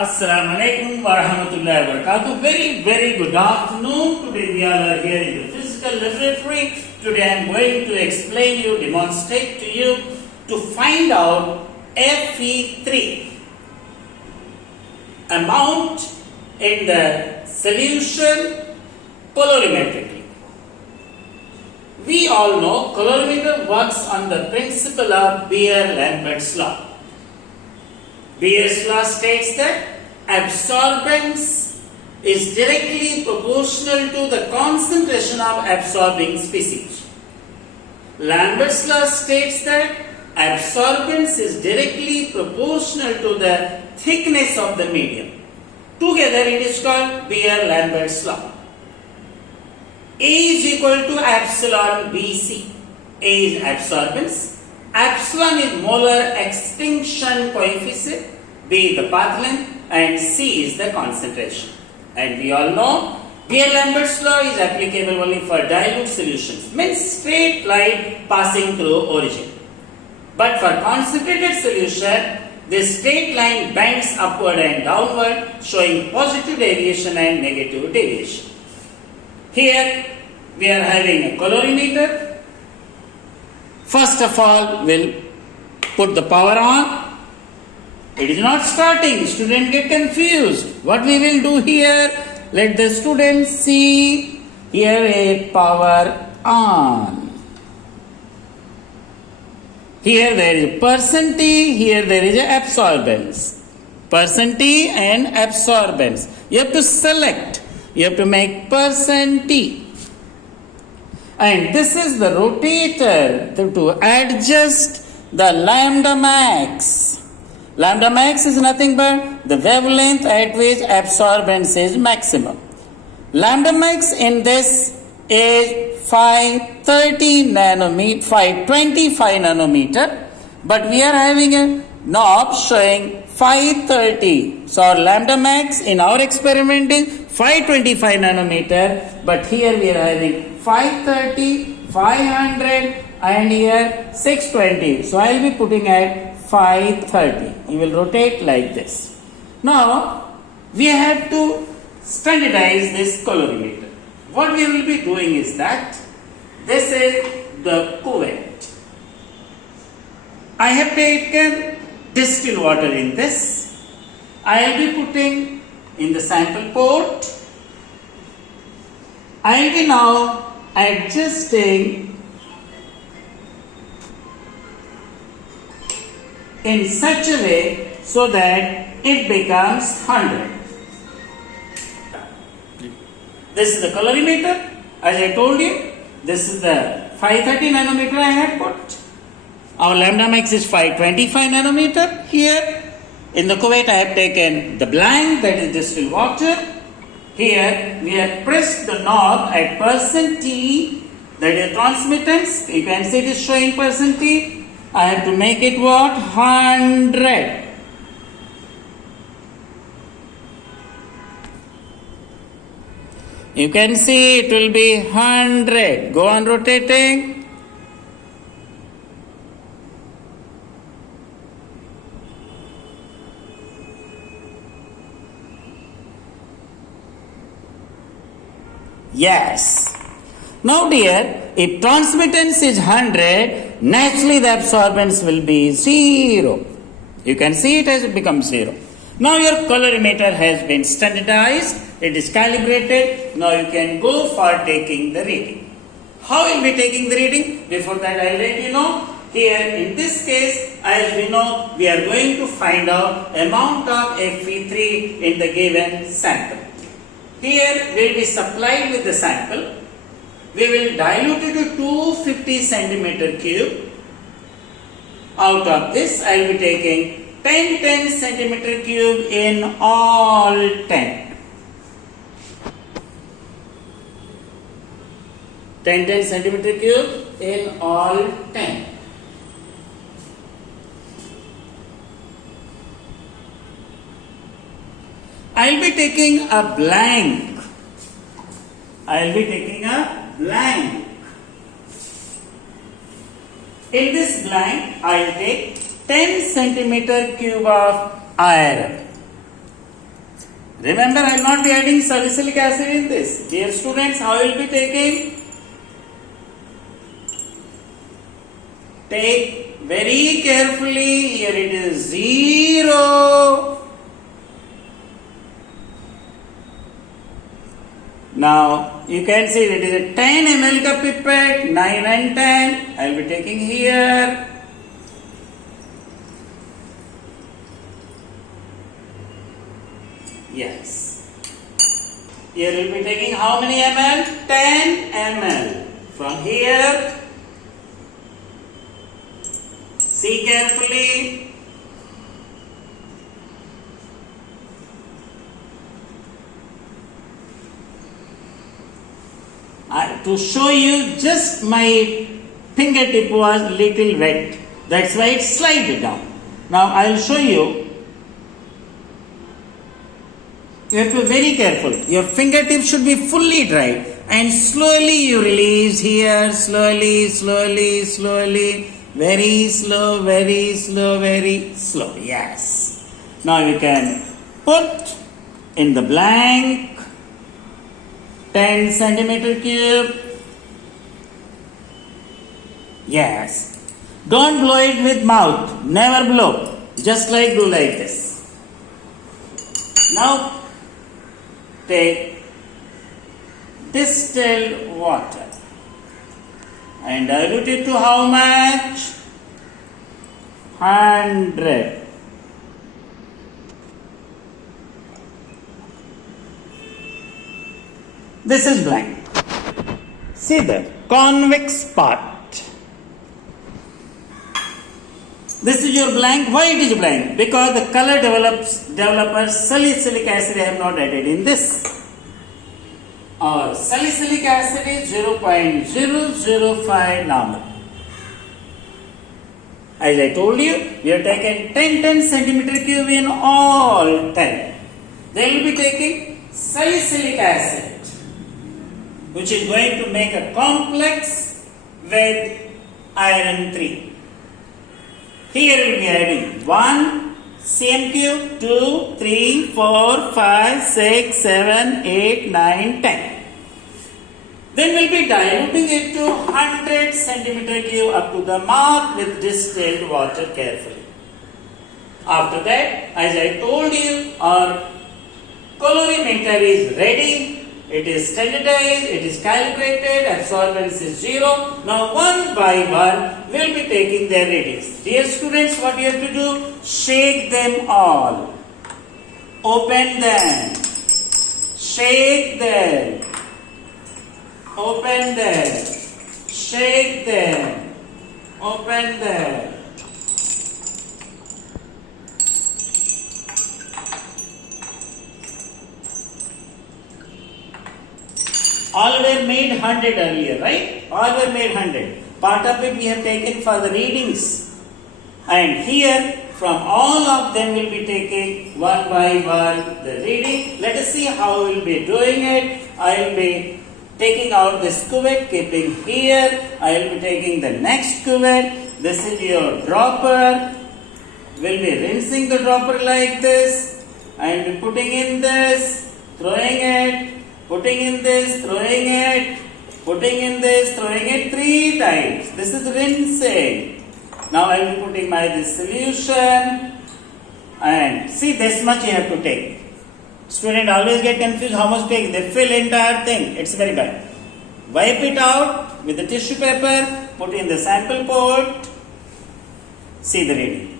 Assalamu alaikum wa rahmatullahi wa barakatuh. Very good afternoon. Today we are here in the physical laboratory. Today I am going to explain you, demonstrate to you to find out Fe3 amount in the solution colorimetrically. We all know colorimeter works on the principle of Beer-Lambert's law. Beer's law states that absorbance is directly proportional to the concentration of absorbing species. Lambert's law states that absorbance is directly proportional to the thickness of the medium. Together it is called Beer-Lambert's law. A is equal to epsilon BC. A is absorbance. Epsilon is molar extinction coefficient, B the path length, and C is the concentration. And we all know Beer-Lambert's law is applicable only for dilute solutions, means straight line passing through origin. But for concentrated solution, this straight line bends upward and downward, showing positive deviation and negative deviation. Here we are having a colorimeter. First of all, we'll put the power on. It is not starting. Students get confused. What we will do here, let the students see here a power on. Here there is percent T, here there is a absorbance. Percent T and absorbance. You have to select. You have to make percent T. And this is the rotator to adjust the lambda max. Lambda max is nothing but the wavelength at which absorbance is maximum. Lambda max in this is 530 nanometer, 525 nanometer, but we are having a knob showing 530. So our lambda max in our experiment is 525 nanometer, but here we are having 530, 500 and here 620. So I will be putting at 530. You will rotate like this. Now we have to standardize this colorimeter. What we will be doing is that this is the cuvette. I have taken distilled water in this. I will be putting in the sample port. I will be now adjusting in such a way so that it becomes 100. This is the colorimeter. As I told you, this is the 530 nanometer I had put. Our lambda max is 525 nanometer. Here in the cuvette I have taken the blank, that is distilled water. Here we have pressed the knob at percent T, that is transmittance. You can see it is showing percent T. I have to make it what? 100. You can see it will be 100. Go on rotating. Yes. Now dear, if transmittance is 100, naturally the absorbance will be 0. You can see it has become 0. Now your colorimeter has been standardized. It is calibrated. Now you can go for taking the reading. How will be taking the reading? Before that I will let you know. Here in this case, as we know, we are going to find out amount of Fe3 in the given sample. Here we will be supplied with the sample. We will dilute it to 250 centimeter cube. Out of this, I will be taking 10 centimeter cube in all 10. 10 centimeter cube in all 10. I will be taking a blank. In this blank, I will take 10 centimeter cube of iron. Remember, I will not be adding salicylic acid in this. Dear students, how I will be taking? Take very carefully. Here it is 0. Now you can see it is a 10 ml ka pipette, 9 and 10. I will be taking here. Yes. Here we will be taking how many ml? 10 ml. From here, see carefully. To show you, just my fingertip was little wet. That's why it slided down. Now I will show you. You have to be very careful. Your fingertip should be fully dry, and slowly you release here. Slowly, slowly, slowly. Very slow, very slow, very slow. Yes. Now we can put in the blank 10 centimeter cube. Yes. Don't blow it with mouth. Never blow. Just like do like this. Now take distilled water and dilute it to how much? 100. This is blank. See the convex part. This is your blank. Why it is blank? Because the color developers salicylic acid I have not added in this. Or salicylic acid is 0.005 normal. As I told you, we have taken 10 centimeter cube in all 10. They will be taking salicylic acid, which is going to make a complex with iron 3. Here we will be adding 1 cm cube, 2, 3, 4, 5, 6, 7, 8, 9, 10. Then we will be diluting it to 100 centimeter cube up to the mark with distilled water carefully. After that, as I told you, our colorimeter is ready. It is standardized, it is calibrated, absorbance is 0. Now one by one we will be taking their readings. Dear students, what you have to do? Shake them all. Open them. Shake them. Open them. Shake them. Open them. All were made 100 earlier, right? All were made 100. Part of it we have taken for the readings. And here, from all of them we will be taking one by one the reading. Let us see how we will be doing it. I will be taking out this cuvette, keeping here. I will be taking the next cuvette. This is your dropper. We will be rinsing the dropper like this. I will be putting in this, throwing it. Putting in this, throwing it, putting in this, throwing it 3 times. This is rinsing. Now I will be putting my this solution, and see this much you have to take. Student always get confused how much to take. They fill entire thing. It's very bad. Wipe it out with the tissue paper, put in the sample pot. See the reading.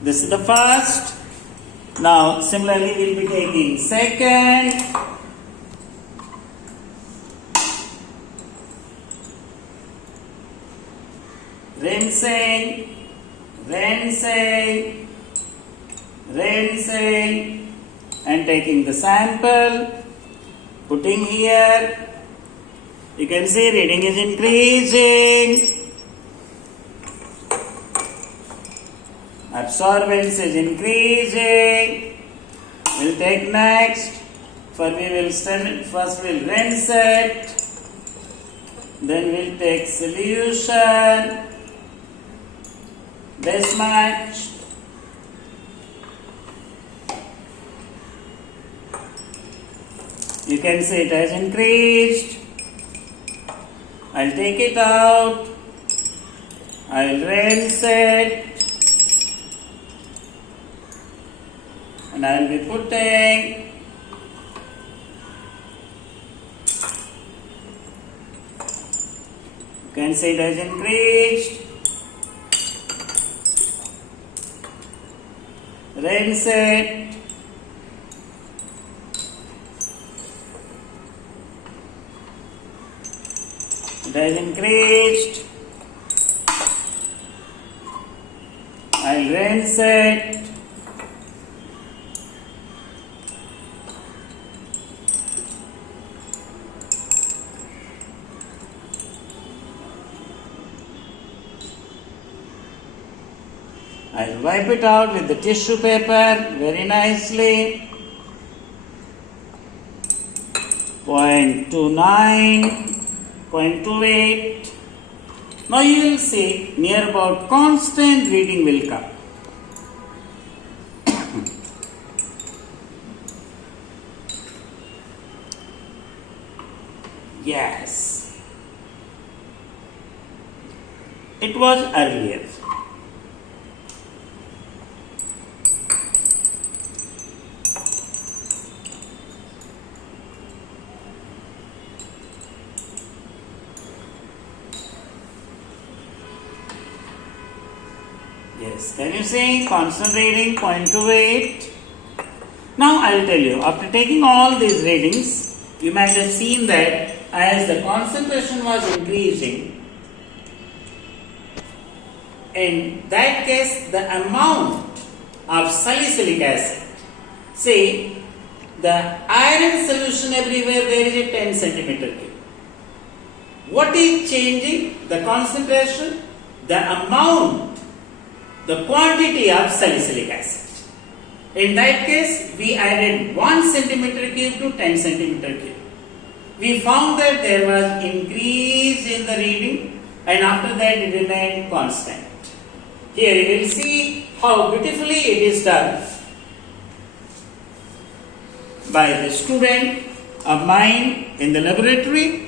This is the first. Now similarly we will be taking second. Rinsing, rinsing, rinsing, and taking the sample, putting here. You can see reading is increasing. Absorbance is increasing. We'll take next. First we'll rinse it. Then we'll take solution. This much. You can say it has increased. I'll take it out. I'll rinse it. And I'll be putting you can say it has increased. Rinse it. It has increased. I'll rinse it. I'll wipe it out with the tissue paper very nicely. 0.29, 0.28. Now you will see near about constant reading will come. Yes. It was earlier. Yes, can you see constant reading 0.28? Now I will tell you, after taking all these readings, you might have seen that as the concentration was increasing, in that case the amount of salicylic acid, say the iron solution everywhere there is a 10 centimeter cube. What is changing? The concentration, the amount, the quantity of salicylic acid. In that case, we added 1 centimeter cube to 10 centimeter cube. We found that there was increase in the reading and after that it remained constant. Here you will see how beautifully it is done by the student of mine in the laboratory.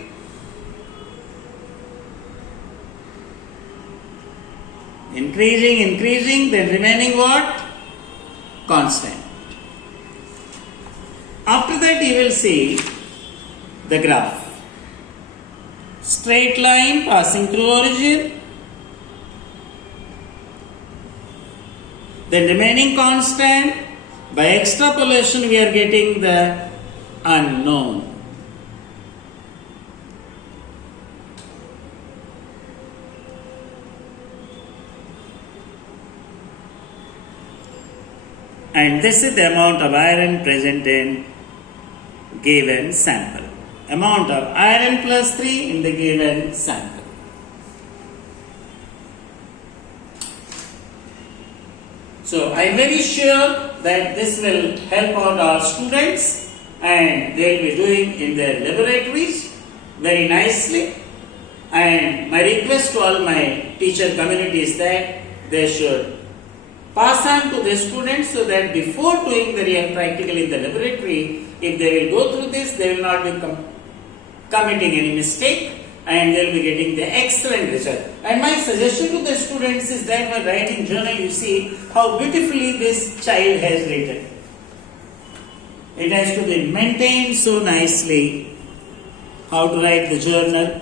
Increasing, then remaining what? Constant. After that you will see the graph. Straight line passing through origin, then remaining constant. By extrapolation we are getting the unknown. And this is the amount of iron present in given sample. Amount of iron plus 3 in the given sample. So I am very sure that this will help out our students and they will be doing in their laboratories very nicely. And my request to all my teacher community is that they should pass on to the students so that before doing the real practical in the laboratory, if they will go through this, they will not be committing any mistake and they will be getting the excellent result. And my suggestion to the students is that while writing journal, you see how beautifully this child has written. It has to be maintained so nicely. How to write the journal.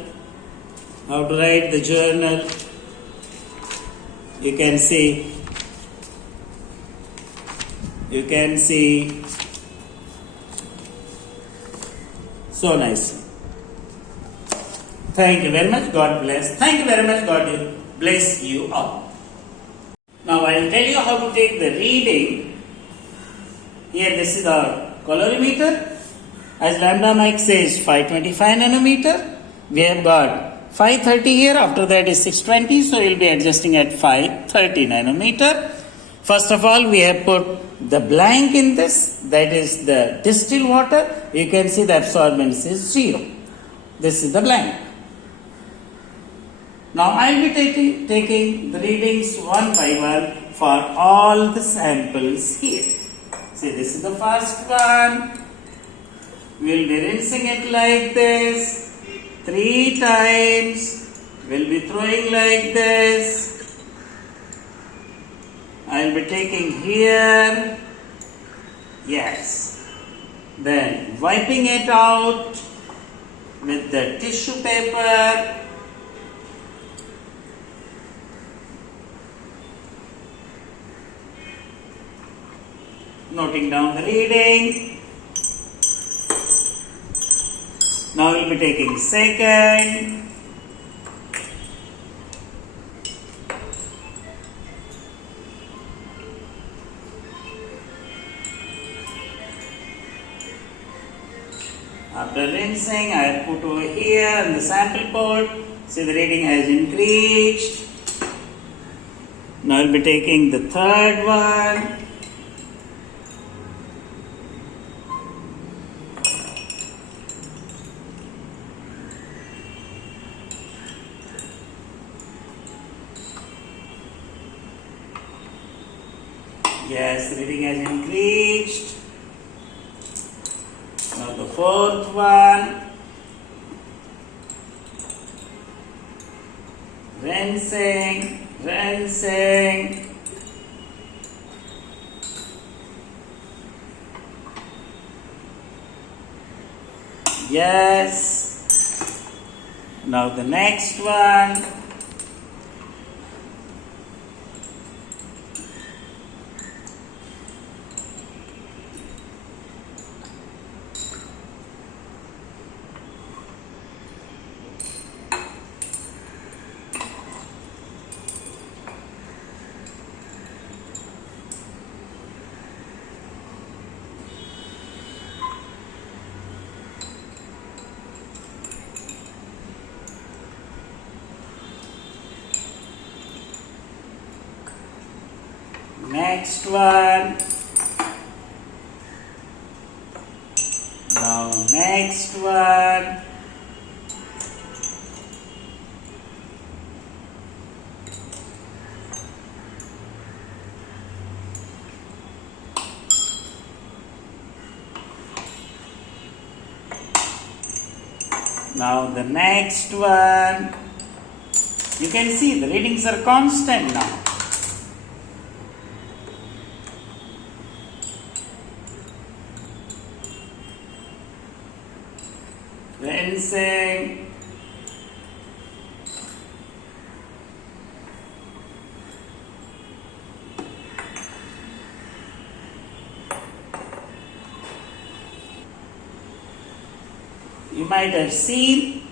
How to write the journal. You can see so nice. Thank you very much. God bless. Thank you very much. God bless you all. Now I will tell you how to take the reading. Here this is our colorimeter. As lambda mic says 525 nanometer. We have got 530 here. After that is 620. So we will be adjusting at 530 nanometer. First of all, we have put the blank in this, that is the distilled water. You can see the absorbance is 0. This is the blank. Now I will be taking the readings one by one for all the samples here. See, this is the first one. will be rinsing it like this 3 times. We'll be throwing like this. I'll be taking here. Yes. Then wiping it out with the tissue paper. Noting down the reading. Now we'll be taking second. After rinsing, I have put over here in the sample pot. See, the reading has increased. Now I'll be taking the third one. Yes, the reading has increased. Now the fourth one. Rinsing, rinsing. Yes. Now the next one. Next one. Now next one. Now the next one. You can see the readings are constant now. Rinsing. You might have seen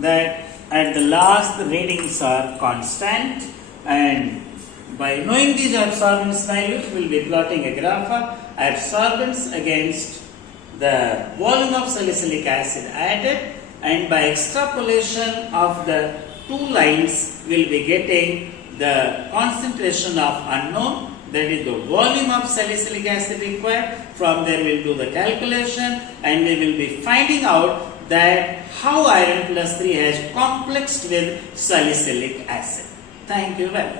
that at the last the readings are constant, and by knowing these absorbance values we will be plotting a graph of absorbance against the volume of salicylic acid added, and by extrapolation of the two lines we will be getting the concentration of unknown, that is the volume of salicylic acid required. From there we will do the calculation and we will be finding out that how iron plus 3 has complexed with salicylic acid. Thank you very much.